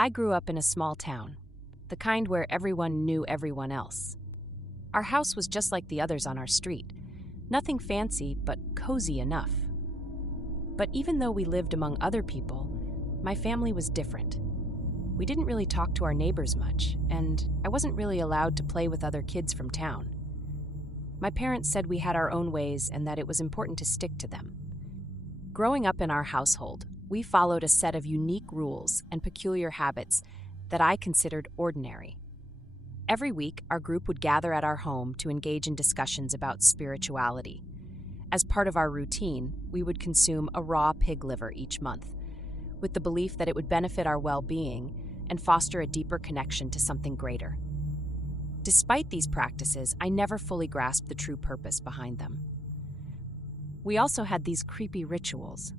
I grew up in a small town, the kind where everyone knew everyone else. Our house was just like the others on our street. Nothing fancy, but cozy enough. But even though we lived among other people, my family was different. We didn't really talk to our neighbors much, and I wasn't really allowed to play with other kids from town. My parents said we had our own ways and that it was important to stick to them. Growing up in our household, we followed a set of unique rules and peculiar habits that I considered ordinary. Every week, our group would gather at our home to engage in discussions about spirituality. As part of our routine, we would consume a raw pig liver each month, with the belief that it would benefit our well-being and foster a deeper connection to something greater. Despite these practices, I never fully grasped the true purpose behind them. We also had these creepy rituals.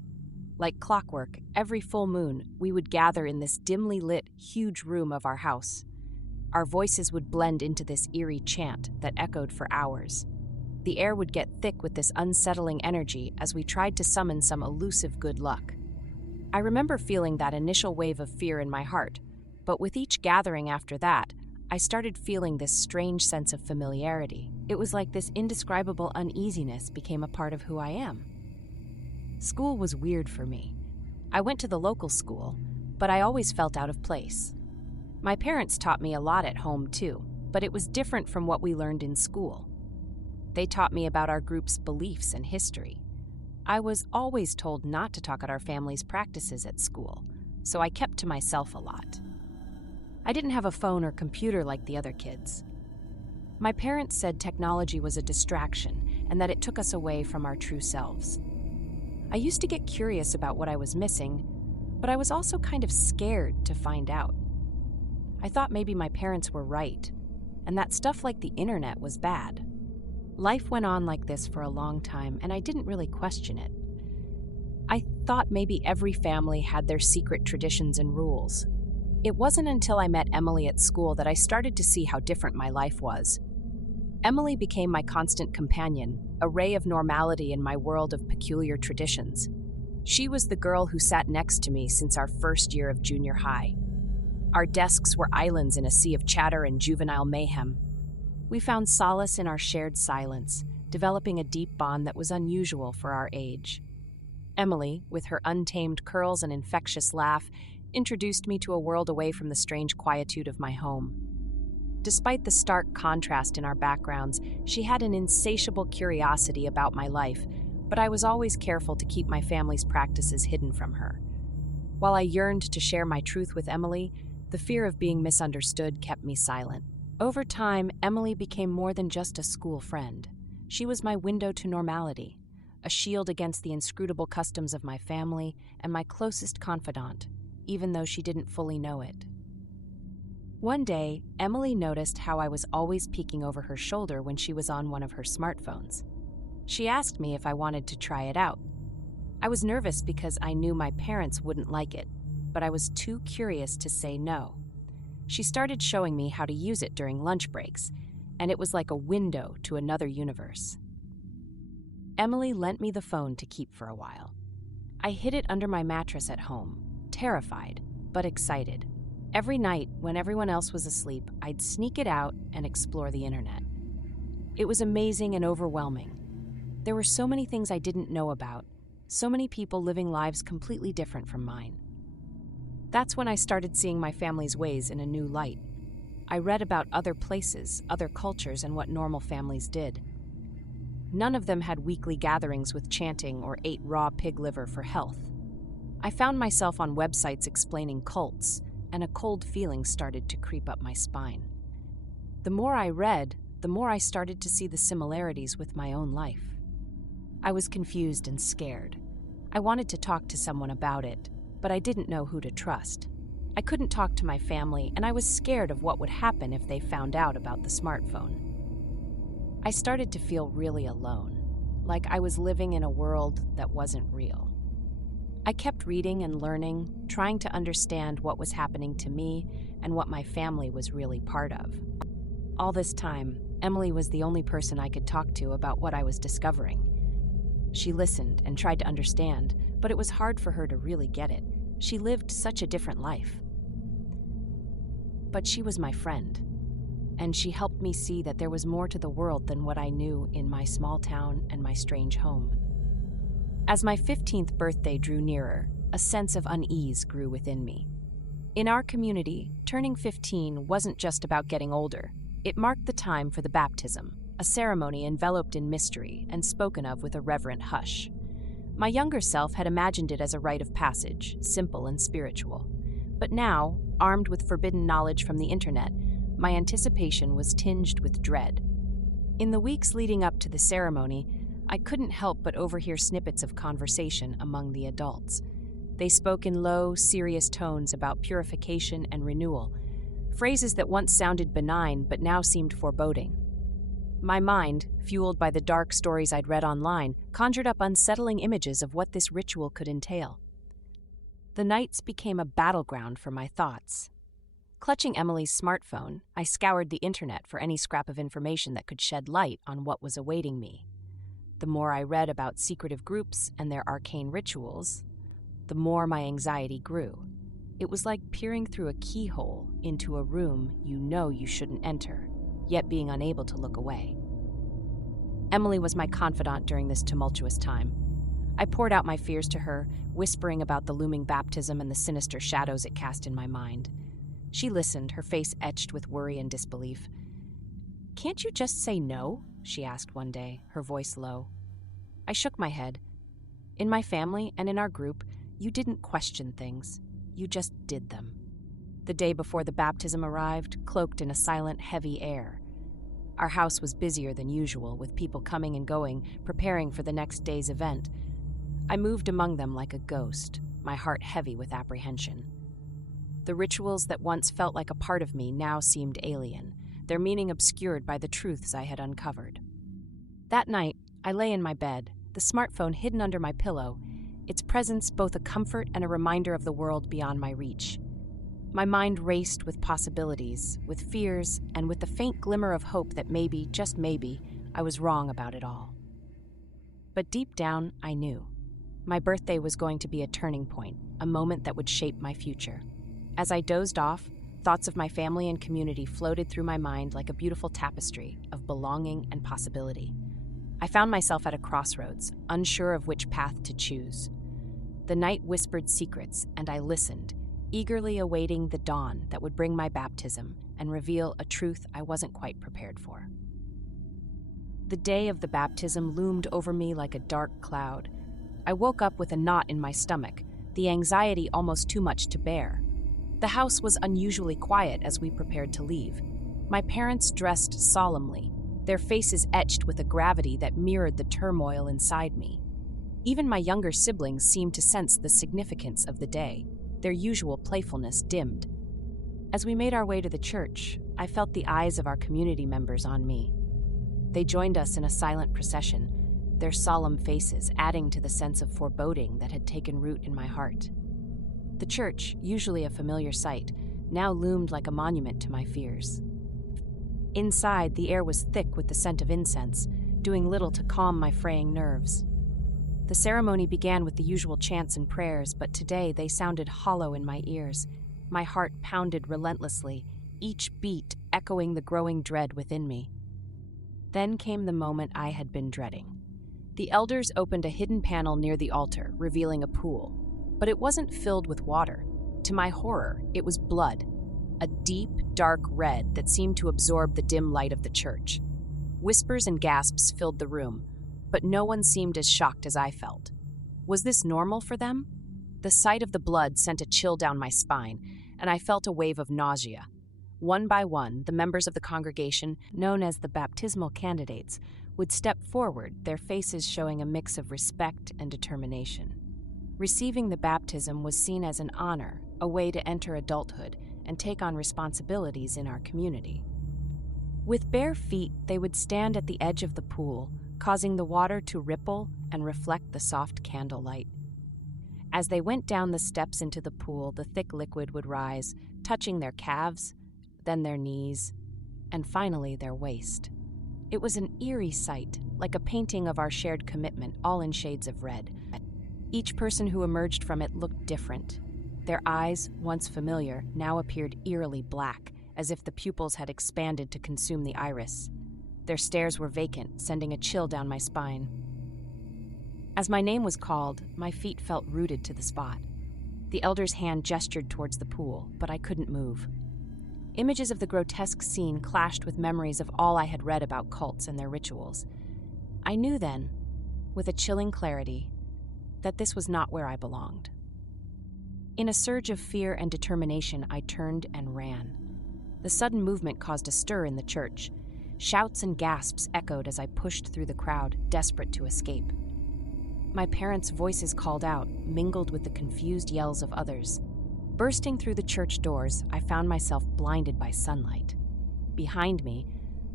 Like clockwork, every full moon, we would gather in this dimly lit, huge room of our house. Our voices would blend into this eerie chant that echoed for hours. The air would get thick with this unsettling energy as we tried to summon some elusive good luck. I remember feeling that initial wave of fear in my heart, but with each gathering after that, I started feeling this strange sense of familiarity. It was like this indescribable uneasiness became a part of who I am. School was weird for me. I went to the local school, but I always felt out of place. My parents taught me a lot at home too, but it was different from what we learned in school. They taught me about our group's beliefs and history. I was always told not to talk at our family's practices at school, so I kept to myself a lot. I didn't have a phone or computer like the other kids. My parents said technology was a distraction and that it took us away from our true selves. I used to get curious about what I was missing, but I was also kind of scared to find out. I thought maybe my parents were right, and that stuff like the internet was bad. Life went on like this for a long time, and I didn't really question it. I thought maybe every family had their secret traditions and rules. It wasn't until I met Emily at school that I started to see how different my life was. Emily became my constant companion, a ray of normality in my world of peculiar traditions. She was the girl who sat next to me since our first year of junior high. Our desks were islands in a sea of chatter and juvenile mayhem. We found solace in our shared silence, developing a deep bond that was unusual for our age. Emily, with her untamed curls and infectious laugh, introduced me to a world away from the strange quietude of my home. Despite the stark contrast in our backgrounds, she had an insatiable curiosity about my life, but I was always careful to keep my family's practices hidden from her. While I yearned to share my truth with Emily, the fear of being misunderstood kept me silent. Over time, Emily became more than just a school friend. She was my window to normality, a shield against the inscrutable customs of my family, and my closest confidant, even though she didn't fully know it. One day, Emily noticed how I was always peeking over her shoulder when she was on one of her smartphones. She asked me if I wanted to try it out. I was nervous because I knew my parents wouldn't like it, but I was too curious to say no. She started showing me how to use it during lunch breaks, and it was like a window to another universe. Emily lent me the phone to keep for a while. I hid it under my mattress at home, terrified, but excited. Every night, when everyone else was asleep, I'd sneak it out and explore the internet. It was amazing and overwhelming. There were so many things I didn't know about, so many people living lives completely different from mine. That's when I started seeing my family's ways in a new light. I read about other places, other cultures, and what normal families did. None of them had weekly gatherings with chanting or ate raw pig liver for health. I found myself on websites explaining cults, and a cold feeling started to creep up my spine. The more I read, the more I started to see the similarities with my own life. I was confused and scared. I wanted to talk to someone about it, but I didn't know who to trust. I couldn't talk to my family, and I was scared of what would happen if they found out about the smartphone. I started to feel really alone, like I was living in a world that wasn't real. I kept reading and learning, trying to understand what was happening to me and what my family was really part of. All this time, Emily was the only person I could talk to about what I was discovering. She listened and tried to understand, but it was hard for her to really get it. She lived such a different life. But she was my friend, and she helped me see that there was more to the world than what I knew in my small town and my strange home. As my 15th birthday drew nearer, a sense of unease grew within me. In our community, turning 15 wasn't just about getting older. It marked the time for the baptism, a ceremony enveloped in mystery and spoken of with a reverent hush. My younger self had imagined it as a rite of passage, simple and spiritual. But now, armed with forbidden knowledge from the internet, my anticipation was tinged with dread. In the weeks leading up to the ceremony, I couldn't help but overhear snippets of conversation among the adults. They spoke in low, serious tones about purification and renewal, phrases that once sounded benign but now seemed foreboding. My mind, fueled by the dark stories I'd read online, conjured up unsettling images of what this ritual could entail. The nights became a battleground for my thoughts. Clutching Emily's smartphone, I scoured the internet for any scrap of information that could shed light on what was awaiting me. The more I read about secretive groups and their arcane rituals, the more my anxiety grew. It was like peering through a keyhole into a room you know you shouldn't enter, yet being unable to look away. Emily was my confidant during this tumultuous time. I poured out my fears to her, whispering about the looming baptism and the sinister shadows it cast in my mind. She listened, her face etched with worry and disbelief. "Can't you just say no?" she asked one day, her voice low. I shook my head. In my family and in our group, you didn't question things. You just did them. The day before the baptism arrived, cloaked in a silent, heavy air. Our house was busier than usual, with people coming and going, preparing for the next day's event. I moved among them like a ghost, my heart heavy with apprehension. The rituals that once felt like a part of me now seemed alien, their meaning obscured by the truths I had uncovered. That night, I lay in my bed, the smartphone hidden under my pillow, its presence both a comfort and a reminder of the world beyond my reach. My mind raced with possibilities, with fears, and with the faint glimmer of hope that maybe, just maybe, I was wrong about it all. But deep down, I knew. My birthday was going to be a turning point, a moment that would shape my future. As I dozed off, thoughts of my family and community floated through my mind like a beautiful tapestry of belonging and possibility. I found myself at a crossroads, unsure of which path to choose. The night whispered secrets, and I listened, eagerly awaiting the dawn that would bring my baptism and reveal a truth I wasn't quite prepared for. The day of the baptism loomed over me like a dark cloud. I woke up with a knot in my stomach, the anxiety almost too much to bear. The house was unusually quiet as we prepared to leave. My parents dressed solemnly, their faces etched with a gravity that mirrored the turmoil inside me. Even my younger siblings seemed to sense the significance of the day, their usual playfulness dimmed. As we made our way to the church, I felt the eyes of our community members on me. They joined us in a silent procession, their solemn faces adding to the sense of foreboding that had taken root in my heart. The church, usually a familiar sight, now loomed like a monument to my fears. Inside, the air was thick with the scent of incense, doing little to calm my fraying nerves. The ceremony began with the usual chants and prayers, but today they sounded hollow in my ears. My heart pounded relentlessly, each beat echoing the growing dread within me. Then came the moment I had been dreading. The elders opened a hidden panel near the altar, revealing a pool. But it wasn't filled with water. To my horror, it was blood, a deep, dark red that seemed to absorb the dim light of the church. Whispers and gasps filled the room, but no one seemed as shocked as I felt. Was this normal for them? The sight of the blood sent a chill down my spine, and I felt a wave of nausea. One by one, the members of the congregation, known as the baptismal candidates, would step forward, their faces showing a mix of respect and determination. Receiving the baptism was seen as an honor, a way to enter adulthood and take on responsibilities in our community. With bare feet, they would stand at the edge of the pool, causing the water to ripple and reflect the soft candlelight. As they went down the steps into the pool, the thick liquid would rise, touching their calves, then their knees, and finally their waist. It was an eerie sight, like a painting of our shared commitment, all in shades of red. Each person who emerged from it looked different. Their eyes, once familiar, now appeared eerily black, as if the pupils had expanded to consume the iris. Their stares were vacant, sending a chill down my spine. As my name was called, my feet felt rooted to the spot. The elder's hand gestured towards the pool, but I couldn't move. Images of the grotesque scene clashed with memories of all I had read about cults and their rituals. I knew then, with a chilling clarity, that this was not where I belonged. In a surge of fear and determination, I turned and ran. The sudden movement caused a stir in the church. Shouts and gasps echoed as I pushed through the crowd, desperate to escape. My parents' voices called out, mingled with the confused yells of others. Bursting through the church doors, I found myself blinded by sunlight. Behind me,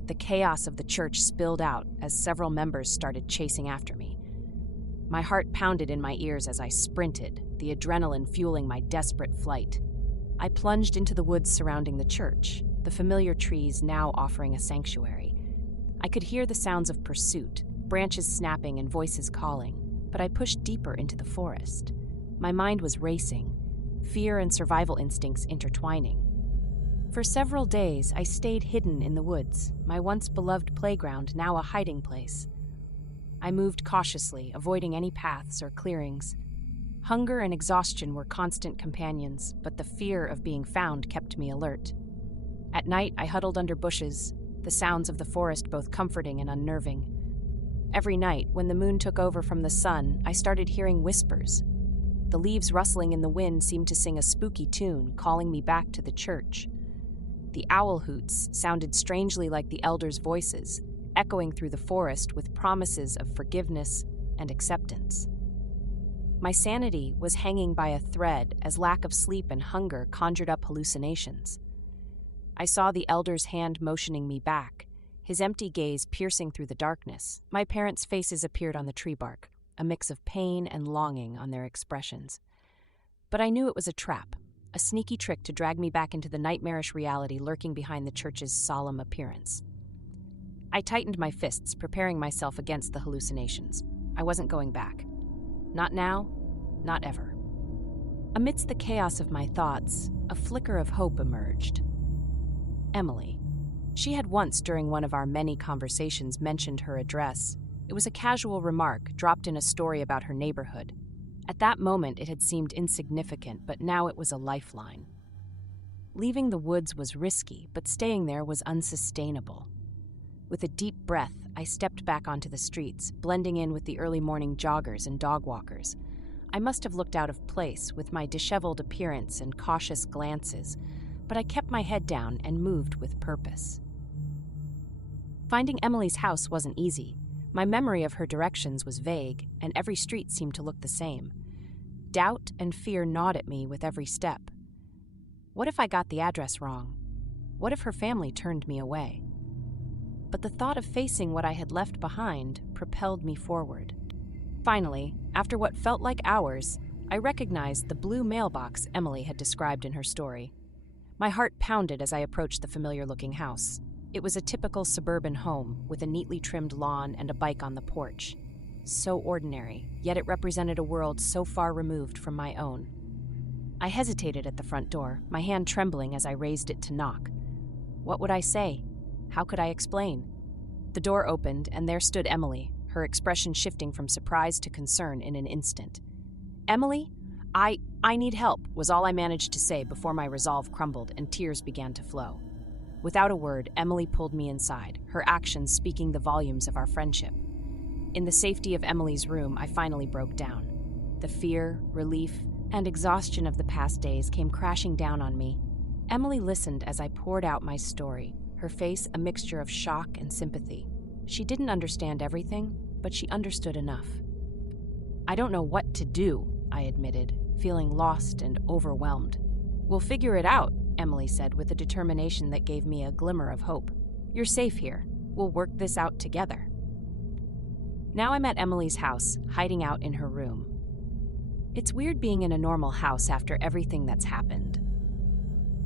the chaos of the church spilled out as several members started chasing after me. My heart pounded in my ears as I sprinted, the adrenaline fueling my desperate flight. I plunged into the woods surrounding the church, the familiar trees now offering a sanctuary. I could hear the sounds of pursuit, branches snapping and voices calling, but I pushed deeper into the forest. My mind was racing, fear and survival instincts intertwining. For several days, I stayed hidden in the woods, my once beloved playground now a hiding place. I moved cautiously, avoiding any paths or clearings. Hunger and exhaustion were constant companions, but the fear of being found kept me alert. At night, I huddled under bushes, the sounds of the forest both comforting and unnerving. Every night, when the moon took over from the sun, I started hearing whispers. The leaves rustling in the wind seemed to sing a spooky tune, calling me back to the church. The owl hoots sounded strangely like the elders' voices, echoing through the forest with promises of forgiveness and acceptance. My sanity was hanging by a thread as lack of sleep and hunger conjured up hallucinations. I saw the elder's hand motioning me back, his empty gaze piercing through the darkness. My parents' faces appeared on the tree bark, a mix of pain and longing on their expressions. But I knew it was a trap, a sneaky trick to drag me back into the nightmarish reality lurking behind the church's solemn appearance. I tightened my fists, preparing myself against the hallucinations. I wasn't going back. Not now, not ever. Amidst the chaos of my thoughts, a flicker of hope emerged. Emily. She had once, during one of our many conversations, mentioned her address. It was a casual remark, dropped in a story about her neighborhood. At that moment, it had seemed insignificant, but now it was a lifeline. Leaving the woods was risky, but staying there was unsustainable. With a deep breath, I stepped back onto the streets, blending in with the early morning joggers and dog walkers. I must have looked out of place with my disheveled appearance and cautious glances, but I kept my head down and moved with purpose. Finding Emily's house wasn't easy. My memory of her directions was vague, and every street seemed to look the same. Doubt and fear gnawed at me with every step. What if I got the address wrong? What if her family turned me away? But the thought of facing what I had left behind propelled me forward. Finally, after what felt like hours, I recognized the blue mailbox Emily had described in her story. My heart pounded as I approached the familiar-looking house. It was a typical suburban home, with a neatly trimmed lawn and a bike on the porch. So ordinary, yet it represented a world so far removed from my own. I hesitated at the front door, my hand trembling as I raised it to knock. What would I say? How could I explain? The door opened, and there stood Emily, her expression shifting from surprise to concern in an instant. "Emily, I need help," was all I managed to say before my resolve crumbled and tears began to flow. Without a word, Emily pulled me inside, her actions speaking the volumes of our friendship. In the safety of Emily's room, I finally broke down. The fear, relief, and exhaustion of the past days came crashing down on me. Emily listened as I poured out my story, her face a mixture of shock and sympathy. She didn't understand everything, but she understood enough. "I don't know what to do," I admitted, feeling lost and overwhelmed. "We'll figure it out," Emily said with a determination that gave me a glimmer of hope. "You're safe here. We'll work this out together." Now I'm at Emily's house, hiding out in her room. It's weird being in a normal house after everything that's happened.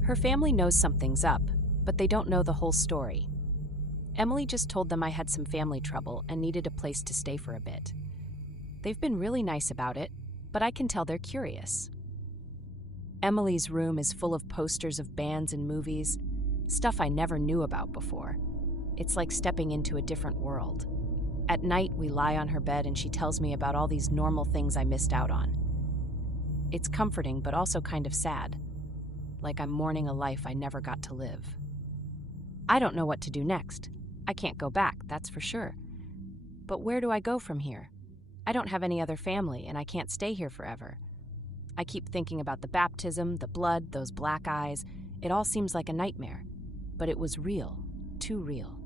Her family knows something's up, but they don't know the whole story. Emily just told them I had some family trouble and needed a place to stay for a bit. They've been really nice about it, but I can tell they're curious. Emily's room is full of posters of bands and movies. stuff I never knew about before. It's like stepping into a different world. At night, we lie on her bed and she tells me about all these normal things I missed out on. It's comforting, but also kind of sad, like I'm mourning a life I never got to live. I don't know what to do next. I can't go back, that's for sure. But where do I go from here? I don't have any other family, and I can't stay here forever. I keep thinking about the baptism, the blood, those black eyes. It all seems like a nightmare. But it was real, too real.